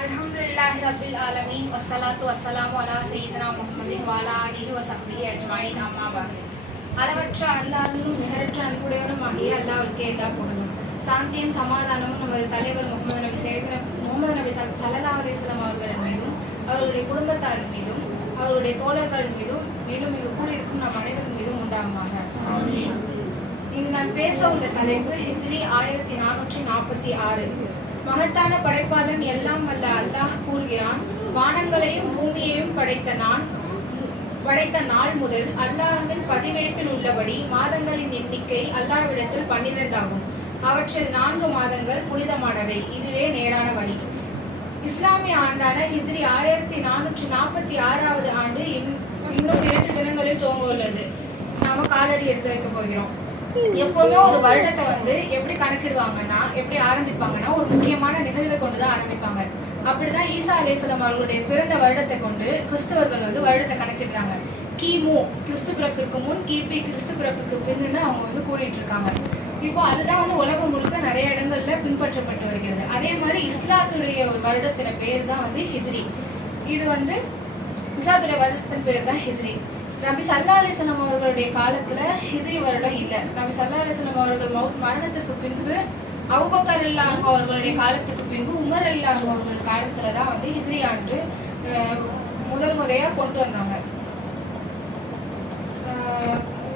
अल्हम्दुलिल्लाहि रब्बिल आलमीन वस्सलातु वस्सलामु अला सय्यिदिना முஹம்மதின் வ அலா ஆலிஹி வ ஸஹ்பிஹி அஜ்மஈன் அம்மா பஅத். அளவற்ற அல்லாஹ்வும் நிகரற்ற அன்புடையவனும் ஆகிய அல்லாஹ்வுக்கே எல்லா புகழும் சாந்தியும் சமாதானமும் நமது தலைவர் முகமது நபி ஸல்லல்லாஹு அலைஹி வஸல்லம் அவர்கள் மீதும் அவர்களுடைய குடும்பத்தார் மீதும் அவருடைய தோழர்கள் மீதும் மேலும் இங்கு கூட இருக்கும் நம் அனைவரின் மீதும் உண்டாகுமாக. இங்கு நான் பேச உள்ள தலைப்பு ஹிஜ்ரி 1446. மகத்தான படைப்பாளன் எல்லாம் வல்ல அல்லாஹ் கூறுகிறான், வானங்களையும் பூமியையும் படைத்த நாள் முதல் அல்லாஹ்வின் பதிவேட்டில் உள்ளபடி மாதங்களின் எண்ணிக்கை அல்லாஹ்விடத்தில் 12 ஆகும். அவற்றில் 4 மாதங்கள் புனிதமானவை. இதுவே நேரான வழி. இஸ்லாமிய ஆண்டான ஹிஜ்ரி 1446வது ஆண்டு இன்னும் 2 தினங்களில் துவங்க உள்ளது. நாம காலடி எடுத்து வைக்க போகிறோம். எப்பவுமே ஒரு வருடத்தை எப்படி கணக்கிடுவாங்கன்னா, எப்படி ஆரம்பிப்பாங்கன்னா, ஒரு முக்கியமான நிகழ்வை கொண்டுதான் ஆரம்பிப்பாங்க. அப்படிதான் ஈசா அலைஹிஸ்ஸலாம் அவர்களுடைய பிறந்த வருடத்தை கொண்டு கிறிஸ்தவர்கள் வருடத்தை கணக்கிடுறாங்க. கிமு கிறிஸ்து பிறப்பிற்கு முன், கிபி கிறிஸ்து பிறப்புக்கு பின்னு அவங்க கூறிட்டு இருக்காங்க. இப்போ அதுதான் உலகம் முழுக்க நிறைய இடங்கள்ல பின்பற்றப்பட்டு வருகிறது. அதே மாதிரி இஸ்லாத்துடைய ஒரு வருடத்தின பேர் தான் ஹிஜ்ரி. இது இஸ்லாத்துடைய வருடத்தின் பேர் தான் ஹிஜ்ரி. நபி ஸல்லல்லாஹு அலைஹி வஸல்லம் அவர்களுடைய காலத்துல ஹிஜ்ரி வருடம் இல்லை. நபி ஸல்லல்லாஹு அலைஹி வஸல்லம் அவர்கள் மரணத்திற்கு பின்பு அபூபக்கர் ரலியல்லாஹு அன்ஹு அவர்களுடைய காலத்துக்கு பின்பு உமர் ரலியல்லாஹு அன்ஹு அவர்கள் காலத்துலதான் ஹிஜ்ரி ஆண்டு முதல் முறையா கொண்டு வந்தாங்க.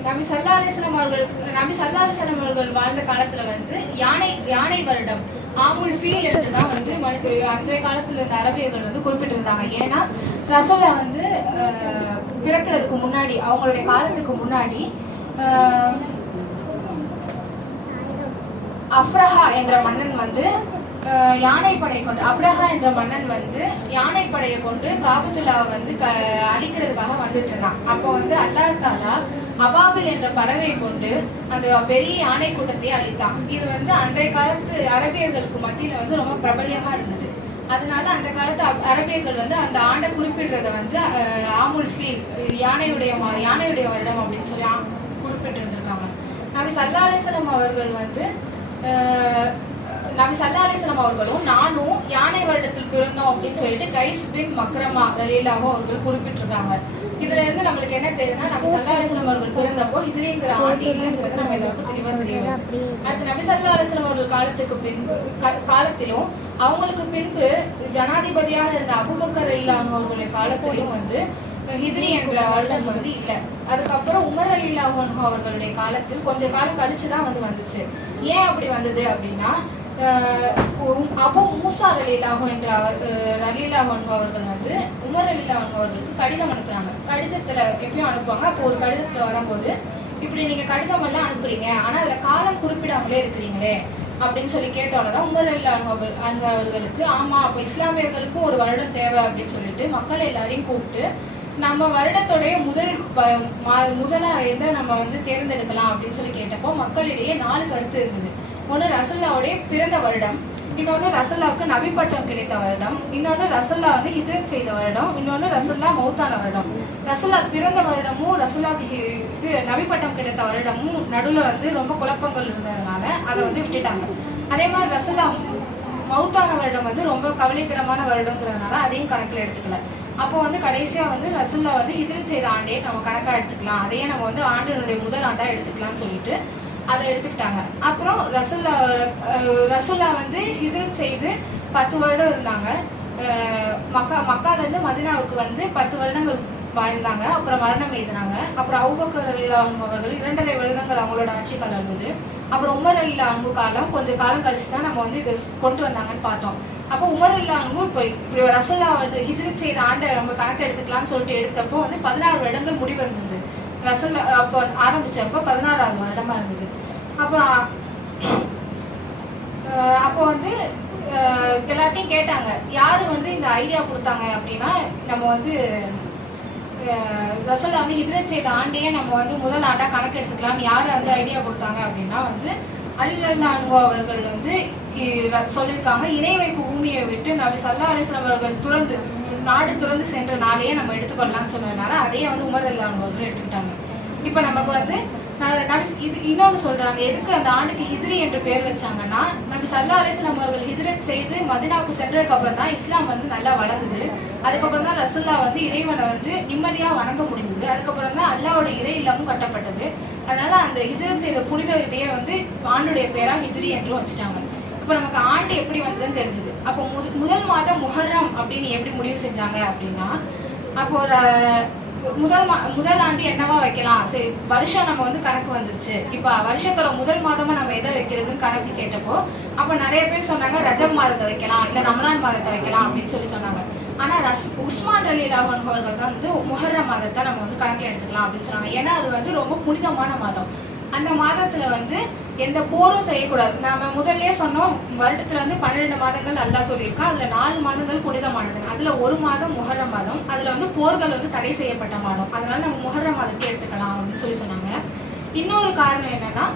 நபி ஸல்லல்லாஹு அலைஹி வஸல்லம் அவர்கள் வாழ்ந்த காலத்துல யானை வருடம் ஆமுல் ஃபீல் என்றுதான் அன்றைய காலத்துல இருந்த அரபியர்கள் குறிப்பிட்டிருந்தாங்க. ஏன்னா ரசூலா பிறக்கிறதுக்கு முன்னாடி, அவங்களுடைய காலத்துக்கு முன்னாடி அப்ரஹா என்ற மன்னன் யானைப்படை கொண்டு யானைப்படையை கொண்டு காபத்துல்லாவை அழிக்கிறதுக்காக வந்துட்டு இருந்தான். அப்போ அல்லாஹ் தாலா அபாபில் என்ற பறவையை கொண்டு அந்த பெரிய யானை கூட்டத்தை அழித்தான். இது அன்றைய காலத்து அரபியர்களுக்கு மத்தியில ரொம்ப பிரபல்யமா இருந்தது. அதனால அந்த காலத்து அரபியர்கள் அந்த ஆண்டை குறிப்பிடுறத ஆமுல் ஃபீல், யானையுடைய வருடம் அப்படின்னு சொல்லி குறிப்பிட்டு இருந்திருக்காங்க. நபி ஸல்லல்லாஹு அலைஹி வஸல்லம் அவர்களும் நானும் யானை வருடத்தில் பிறந்தோம் அப்படின்னு சொல்லிட்டு கைஸ் பின் மக்ரமா ரலியல்லாஹு அவர்கள் குறிப்பிட்டிருக்காங்க. இதுல இருந்து நம்மளுக்கு என்ன தெரியுதுன்னா, நபி ஸல்லல்லாஹு அலைஹி வஸல்லம் அவர்கள் பிறந்தப்போ ஹிஜ்ரிங்கிற ஆண்டு இல்லைங்கிறது நம்ம எல்லாருக்கும் தெளிவா தெரியும். அடுத்து நபி ஸல்லல்லாஹு அலைஹி வஸல்லம் அவர்கள் காலத்திலும் அவங்களுக்கு பின்பு ஜனாதிபதியாக இருந்த அபூபக்கர் ரலியல்லாஹு அன்ஹு அவர்களுடைய காலத்திலும் ஹிஜ்ரி என்ற வருடம் இல்லை. அதுக்கப்புறம் உமர் ரலியல்லாஹு அன்ஹு அவர்களுடைய காலத்தில் கொஞ்ச காலம் கழிச்சுதான் வந்துச்சு. ஏன் அப்படி வந்தது அப்படின்னா, அபு மூசா ரலியல்லாஹு அன்ஹு அவர்கள் உமர் ரலியல்லாஹு அன்ஹு அவர்களுக்கு கடிதம் அனுப்புறாங்க. கடிதத்துல எப்பயும் அனுப்புவாங்க. அப்போ ஒரு கடிதத்துல வரும்போது, இப்படி நீங்க கடிதம் எல்லாம் அனுப்புறீங்க, ஆனா அதுல காலம் குறிப்பிடாமலே இருக்கிறீங்களே அப்படின்னு சொல்லி கேட்டோன்னதான் உமர் ரலியல்லாஹு அன்ஹு அவர்களுக்கு, ஆமா அப்ப இஸ்லாமியர்களுக்கும் ஒரு வருடம் தேவை அப்படின்னு சொல்லிட்டு மக்கள் எல்லாரையும் கூப்பிட்டு, நம்ம வருடத்தோடைய முதலா நம்ம தேர்ந்தெடுக்கலாம் அப்படின்னு சொல்லி கேட்டப்போ மக்களிடையே 4 கருத்து இருந்தது. ஒன்று ரசூலுல்லாவுடைய பிறந்த வருடம், இன்னொன்று ரசூலுல்லாவுக்கு நபி பட்டம் கிடைத்த வருடம், இன்னொன்று ரசூலுல்லா ஹிஜ்ரத் செய்த வருடம், இன்னொன்று ரசூலுல்லா மௌத்தான வருடம். ரசூலுல்லா பிறந்த வருடமும் ரசூலுல்லாவுக்கு நபி பட்டம் கிடைத்த வருடமும் நடுவில் ரொம்ப குழப்பங்கள் இருந்ததுனால அதை விட்டுட்டாங்க. அதே மாதிரி ரசூலுல்லா மௌத்தான வருடம் ரொம்ப கவலைக்கிடமான வருடங்கிறதுனால அதையும் கணக்கில் எடுத்துக்கல. அப்போ கடைசியா ரசூலுல்லா ஹிஜ்ரத் செய்த ஆண்டே நம்ம கணக்கா எடுத்துக்கலாம், அதையே நம்ம ஆண்டினுடைய முதல் ஆண்டா எடுத்துக்கலாம்னு சொல்லிட்டு அதை எடுத்துக்கிட்டாங்க. அப்புறம் ரசூலுல்லா ஹிஜ்ரத் செய்து 10 வருடம் இருந்தாங்க. மக்கால இருந்து மதீனாவுக்கு 10 வருடங்கள் வாழ்ந்தாங்க. அப்புறம் மரணம் எழுதினாங்க. அப்புறம் அபூபக்கர் ரலியல்லாஹு அன்ஹு அவர்கள் 2.5 வருடங்கள் அவங்களோட ஆட்சி காலம் இருந்தது. அப்புறம் உமர் ரலியல்லாஹு அன்ஹு காலம் கொஞ்சம் காலம் கழிச்சுதான் நம்ம இதை கொண்டு வந்தாங்கன்னு பார்த்தோம். அப்போ உமர் ரலியல்லாஹு அன்ஹு இப்போ ரசூலுல்லா ஹிஜ்ரத் செய்த ஆண்டை நம்ம கணக்கு எடுத்துக்கலாம்னு சொல்லிட்டு எடுத்தப்போ 16 வருடங்கள் முடிவு இருந்தது. ரசூலுல்லா அப்போ ஆரம்பிச்சப்போ 16வது வருடமா இருந்தது. அப்புறம் அப்போ எல்லாத்தையும் கேட்டாங்க, யாரு இந்த ஐடியா கொடுத்தாங்க அப்படின்னா, நம்ம ரசூலுல்லா ஹிஜ்ரத் செய்த ஆண்டையே நம்ம முதல் ஆண்டா கணக்கு எடுத்துக்கலாம் யாரு ஐடியா கொடுத்தாங்க அப்படின்னா அலி ரலியல்லாஹு அன்ஹு அவர்கள் சொல்லியிருக்காங்க, இணை வைப்பு பூமியை விட்டு நபி ஸல்லல்லாஹு அலைஹி வஸல்லம் அவர்கள் நாடு துறந்து சென்ற நாளையே நம்ம எடுத்துக்கொள்ளலாம்னு சொன்னதுனால அதையே உமர் ரலியல்லாஹு அன்ஹு அவர்கள் எடுத்துக்கிட்டாங்க. இப்ப நமக்கு இது இன்னொன்னு சொல்றாங்க, எதுக்கு அந்த ஆண்டுக்கு ஹிஜ்ரி என்று பெயர் வச்சாங்கன்னா, நபி ஸல்லல்லாஹு அலைஹி வஸல்லம் அவர்கள் ஹிஜ்ரத் செய்து மதீனாவுக்கு சென்றதுக்கு அப்புறம் தான் இஸ்லாம் வந்து நல்லா வளர்ந்தது. அதுக்கப்புறம் தான் ரசூல்லா வந்து இறைவனை வந்து நிம்மதியா வணங்க முடிந்தது. அதுக்கப்புறம் தான் அல்லாஹ்வோட இறை இல்லமும் கட்டப்பட்டது. அதனால அந்த ஹிஜ்ரத் செய்த புனித இதையே வந்து ஆண்டுடைய பேரா ஹிஜ்ரி என்று வச்சுட்டாங்க. இப்ப நமக்கு ஆண்டு எப்படி வந்ததுன்னு தெரிஞ்சது. அப்போ முதல் மாதம் முஹர்ரம் அப்படின்னு எப்படி முடிவு செஞ்சாங்க அப்படின்னா, அப்போ ஒரு முதல் ஆண்டு என்னவா வைக்கலாம், சரி வருஷம் நம்ம வந்து கணக்கு வந்துருச்சு, இப்ப வருஷத்தோட முதல் மாதமா நம்ம எதை வைக்கிறதுன்னு கணக்கு கேட்டப்போ அப்ப நிறைய பேர் சொன்னாங்க ரஜப் மாதத்தை வைக்கலாம், இல்ல ரமலான் மாதத்தை வைக்கலாம் அப்படின்னு சொல்லி சொன்னாங்க. ஆனா உஸ்மான் ரலியல்லாஹு அன்ஹு அவர்கள் தான் வந்து முஹர்ரம் மாதத்தை நம்ம வந்து கணக்கில் எடுத்துக்கலாம் அப்படின்னு சொன்னாங்க. ஏன்னா அது வந்து ரொம்ப புனிதமான மாதம். அந்த மாதத்துல வந்து எந்த போரும் செய்யக்கூடாது. நாம முதல்லயே சொன்னோம், வருடத்துல வந்து 12 மாதங்கள் அல்லாஹ் சொல்லியிருக்கா, அதுல 4 மாதங்கள் புனிதமானது. அதுல ஒரு மாதம் முஹர்ரம் மாதம், அதுல வந்து போர்கள் வந்து தடை செய்யப்பட்ட மாதம். அதனால நம்ம முஹர்ரம் மாதத்தை எடுத்துக்கலாம் அப்படின்னு சொல்லி சொன்னாங்க. இன்னொரு காரணம் என்னன்னா,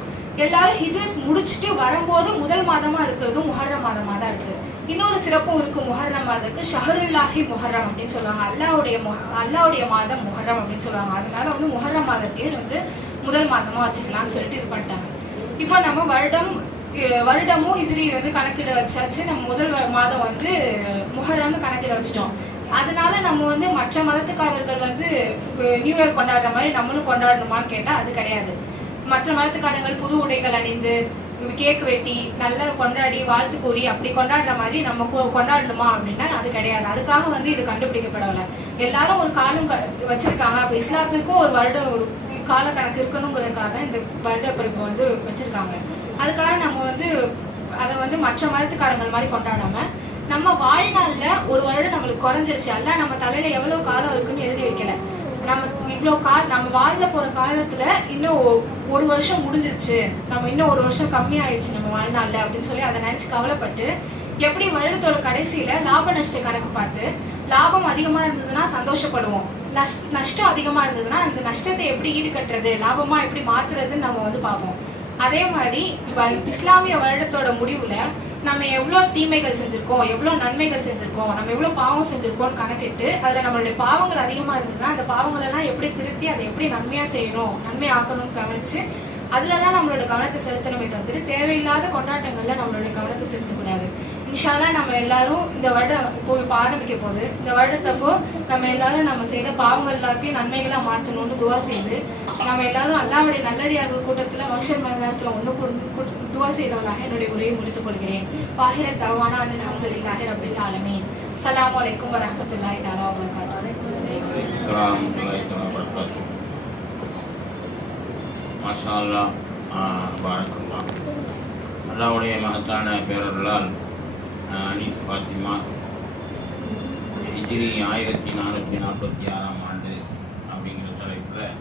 எல்லாரும் ஹிஜ்ரத் முடிச்சுட்டு வரும்போது முதல் மாதமா இருக்கிறதும் முஹர்ரம் மாதமா தான் இருக்கு. இன்னொரு சிறப்பும் இருக்கு முஹர்ரம் மாதத்துக்கு, ஷஹருல்லாஹி முஹர்ரம் அப்படின்னு சொல்லுவாங்க. அல்லாஹ்வுடைய மாதம் முஹர்ரம் அப்படின்னு சொல்லுவாங்க. அதனால வந்து முஹர்ரம் மாதத்தையும் வந்து முதல் மாதமா வச்சுக்கலாம்னு சொல்லிட்டு இது பண்ணிட்டாங்க. இப்போ நம்ம வருடமும் ஹிஜ்ரி வந்து கணக்கிட வச்சாச்சு. நம்ம முதல் மாதம் வந்து முஹர்ரம்னு கணக்கிட வச்சுட்டோம். அதனால நம்ம வந்து மற்ற மதத்துக்காரர்கள் வந்து நியூ இயர் கொண்டாடுற மாதிரி நம்மளும் கொண்டாடணுமான்னு கேட்டா அது கிடையாது. மற்ற மதத்துக்காரர்கள் புது உடைகள் அணிந்து கேக் வெட்டி நல்லா கொண்டாடி வாழ்த்து கூறி அப்படி கொண்டாடுற மாதிரி நம்ம கொண்டாடணுமா அப்படின்னா அது கிடையாது. அதுக்காக வந்து இது கண்டுபிடிக்கப்படலை. எல்லாரும் ஒரு காலம் வச்சிருக்காங்க. அப்ப இஸ்லாத்துக்கும் ஒரு வருடம் ஒரு கால கணக்கு இருக்கணுங்கிறதுக்காக இந்த வருட பிறப்பு வந்து வச்சிருக்காங்க. அதுக்காக நம்ம வந்து அதை வந்து மற்ற மதத்துக்காரங்கள் மாதிரி கொண்டாடாம நம்ம வாழ்நாள்ல ஒரு வருடம் நம்மளுக்கு குறைஞ்சிருச்சு, அல்ல நம்ம தலையில எவ்வளவு காலம் இருக்குன்னு எழுதி வைக்கல. நம்ம இவ்வளவு நம்ம வாழ போற காலத்துல இன்னும் ஒரு வருஷம் முடிஞ்சிருச்சு, நம்ம இன்னும் ஒரு வருஷம் கம்மியாயிடுச்சு நம்ம வாழ்நாள்ல அப்படின்னு சொல்லி அதை நினைச்சு கவலைப்பட்டு எப்படி வருடத்தோட கடைசியில லாப நஷ்ட கணக்கு பார்த்து லாபம் அதிகமா இருந்ததுன்னா சந்தோஷப்படுவோம், நஷ்டம் அதிகமா இருந்ததுன்னா அந்த நஷ்டத்தை எப்படி ஈடுகட்டுறது, லாபமா எப்படி மாத்துறதுன்னு நம்ம வந்து பார்ப்போம். அதே மாதிரி இஸ்லாமிய வருடத்தோட முடிவுல நம்ம எவ்வளவு தீமைகள் செஞ்சிருக்கோம், எவ்வளவு நன்மைகள் செஞ்சிருக்கோம், நம்ம எவ்வளவு பாவம் செஞ்சிருக்கோம்னு கணக்கிட்டு அதுல நம்மளுடைய பாவங்கள் அதிகமா இருந்ததுன்னா அந்த பாவங்கள் எல்லாம் எப்படி திருத்தி அதை எப்படி நன்மையா செய்யணும், நன்மை ஆக்கணும்னு கவனிச்சு அதுலதான் நம்மளோட கவனத்தை செலுத்தணுமே தவிர தேவையில்லாத கொண்டாட்டங்கள்ல நம்மளுடைய கவனத்தை செலுத்தக்கூடாது. இன்ஷா அல்லாஹ் நம்ம எல்லாரும் இந்த வருடம் இப்போ ஆரம்பிக்க போகுது. இந்த வருடத்தப்போ நம்ம எல்லாரும் நம்ம செய்த பாவங்கள் எல்லாத்தையும் நன்மைகளா மாற்றணும்னு துவா செய்து நம்ம எல்லாரும் அல்லாஹ்வுடைய நல்லடியார்கள் கூட்டத்துல மஹ்ஷர் மைதானத்துல ஒண்ணு துவா செய்தவனாக என்னுடைய உரையை முடித்துக் கொள்கிறேன். வாஹிரத் தவானா அல்ஹம்துலில்லாஹி ரப்பில் ஆலமீன். அஸ்ஸலாமு அலைக்கும் வரஹ்மத்துல்லாஹி தஆலா வ பரகாத்துஹு. மாஷா அல்லாஹ், பாரக்கல்லாஹ். அல்லாஹ்வுடைய மகத்தான பேரருளால் அனீஸ் ஃபாத்திமா ஹிஜ்ரி 1446 ஆண்டு அப்படிங்கிற தலைப்பில்